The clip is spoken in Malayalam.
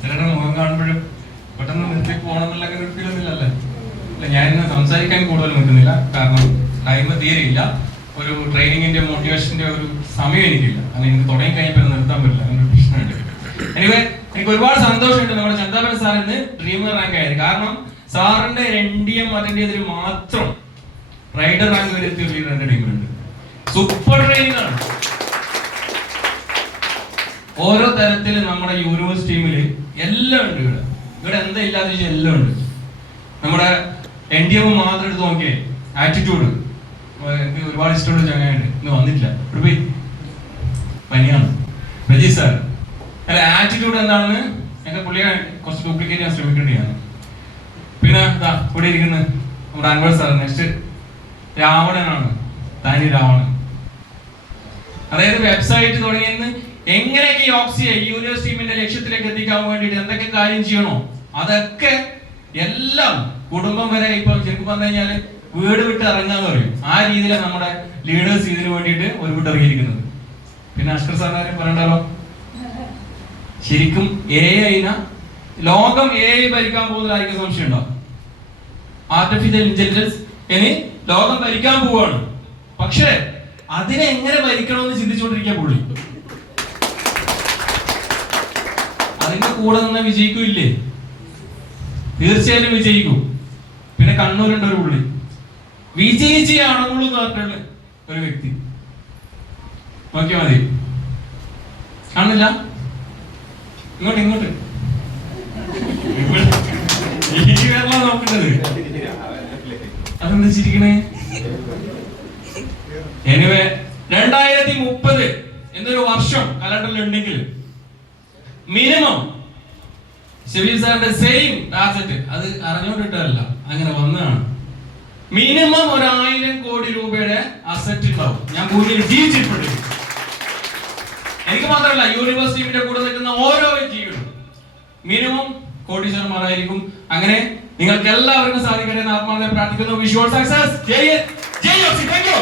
ചിലരുടെ മുഖം കാണുമ്പോഴും പെട്ടെന്ന് നിർത്തിക്ക് പോകണം എന്നുള്ള അങ്ങനെ ഒരു ഫീലൊന്നുമില്ലല്ലേ? അല്ല, ഞാനിന്ന് സംസാരിക്കാൻ കൂടുതൽ നിൽക്കുന്നില്ല, കാരണം ടൈം തീരെയില്ല. ഒരു ട്രെയിനിങ്ങിന്റെ മോട്ടിവേഷന്റെ ഒരു സമയം എനിക്കില്ല. കാരണം എനിക്ക് തുടങ്ങി കഴിഞ്ഞപ്പോൾ നിർത്താൻ പറ്റില്ല, അങ്ങനെ ഒരു പ്രശ്നമുണ്ട്. എനിവേ, എനിക്ക് ഒരുപാട് സന്തോഷമുണ്ട് നമ്മുടെ ചന്താപൻ സാറിന് ഡ്രീമർ റാങ്ക് ആയത്. കാരണം സാറിന്റെ NDM അറ്റൻഡ് ചെയ്തതിൽ മാത്രം റൈഡർ റാങ്ക് വരെ എത്തിയ ലീഡർ എന്റെ ടീമിലുണ്ട്. സൂപ്പർ ട്രെയിനിങ് ആണ്. ഓരോ തരത്തിൽ നമ്മുടെ യൂണിവേഴ്സ് ടീമില് എല്ലാം ഉണ്ട്. ഇവിടെ എന്താ ഇല്ലാതെ എല്ലാം ഉണ്ട്. നമ്മുടെ NDM മാത്രം എടുത്ത് നോക്കിയേ, ആറ്റിറ്റ്യൂഡ് എനിക്ക് ഒരുപാട് ഇഷ്ടമുള്ള ചങ്ങായുണ്ട്, ഇന്ന് വന്നിട്ടില്ല, ഇവിടെ പോയി പനിയാണ്. രജി സാർ അല്ല, ആറ്റിറ്റ്യൂഡ് എന്താണെന്ന് ഞങ്ങൾ പുള്ളിയെ കുറച്ച് ഡ്യൂപ്ലിക്കേറ്റ് ചെയ്യാൻ ശ്രമിക്കേണ്ടതാണ്. പിന്നെ ഇവിടെ ഇരിക്കുന്നത് നമ്മുടെ അൻവർ സാർ. നെക്സ്റ്റ് രാവണനാണ്, താനി രാവണൻ. അതായത് വെബ്സൈറ്റ് തുടങ്ങിയെന്ന് എങ്ങനെയൊക്കെ യോക്സിയെ യൂണിവേഴ്സ് ടീമിന്റെ ലക്ഷ്യത്തിലേക്ക് എത്തിക്കാൻ വേണ്ടിയിട്ട് എന്തൊക്കെ കാര്യം ചെയ്യണോ അതൊക്കെ എല്ലാം കുടുംബം വരെ ഇപ്പൊ ശരിക്കും പറഞ്ഞു കഴിഞ്ഞാല് വീട് വിട്ട് ഇറങ്ങാന്ന് പറയും. ആ രീതിയിലാണ് നമ്മുടെ ലീഡേഴ്സ് ഇതിന് വേണ്ടിയിട്ട് ഒരു വിട്ട് ഇറങ്ങിയിരിക്കുന്നത്. പിന്നെ അഷ്കർ സാറിനെ പറയണ്ടല്ലോ, ശരിക്കും ലോകം AI ഭരിക്കാൻ പോകുന്നതായിരിക്കും സംശയം ഉണ്ടോ? ആർട്ടിഫിഷ്യൽ ഇന്റലിജൻസ് ഇനി ലോകം ഭരിക്കാൻ പോവാണ്. പക്ഷെ അതിനെ എങ്ങനെ ഭരിക്കണമെന്ന് ചിന്തിച്ചുകൊണ്ടിരിക്കുക പുള്ളി. അതിന്റെ കൂടെ നിന്ന് വിജയിക്കൂല്ലേ? തീർച്ചയായും വിജയിക്കും. പിന്നെ കണ്ണൂരുണ്ട് ഒരു പുള്ളി, വിജയിച്ചാണുള്ളൂ എന്ന് പറഞ്ഞിട്ടുള്ള ഒരു വ്യക്തി. നോക്കിയാ മതി, കാണുന്നില്ല? ഇങ്ങോട്ട് ഇങ്ങോട്ട് ഈ കേരള നോക്കേണ്ടത്. അതെന്താ ചിരിക്കണേ? എനിവേ, 2030 എന്നൊരു വർഷം കലണ്ടറിൽ ഉണ്ടെങ്കിൽ മിനിമം ഷബീർ സാറിന്റെ സെയിം ടാർഗറ്റ്, അത് അറിഞ്ഞുകൊണ്ടിട്ടല്ല, അങ്ങനെ വന്നതാണ്. മിനിമം 1000 കോടി രൂപയുടെ അസറ്റ് ഉണ്ടാവും. ഞാൻ ഭൂമിയിൽ ജീവിച്ചിട്ടുണ്ട്. എനിക്ക് മാത്രമല്ല, യൂണിവേഴ്സിറ്റിയുടെ കൂടെ നിൽക്കുന്ന ഓരോ വ്യക്തികളും മിനിമം കോടീശ്വരന്മാരായിരിക്കും. അങ്ങനെ നിങ്ങൾക്ക് എല്ലാവർക്കും സാധിക്കട്ടെ എന്ന് ആത്മാർത്ഥമായി പ്രാർത്ഥിക്കുന്നു. Wish you all success. ജയ് യോക്സി. Thank U.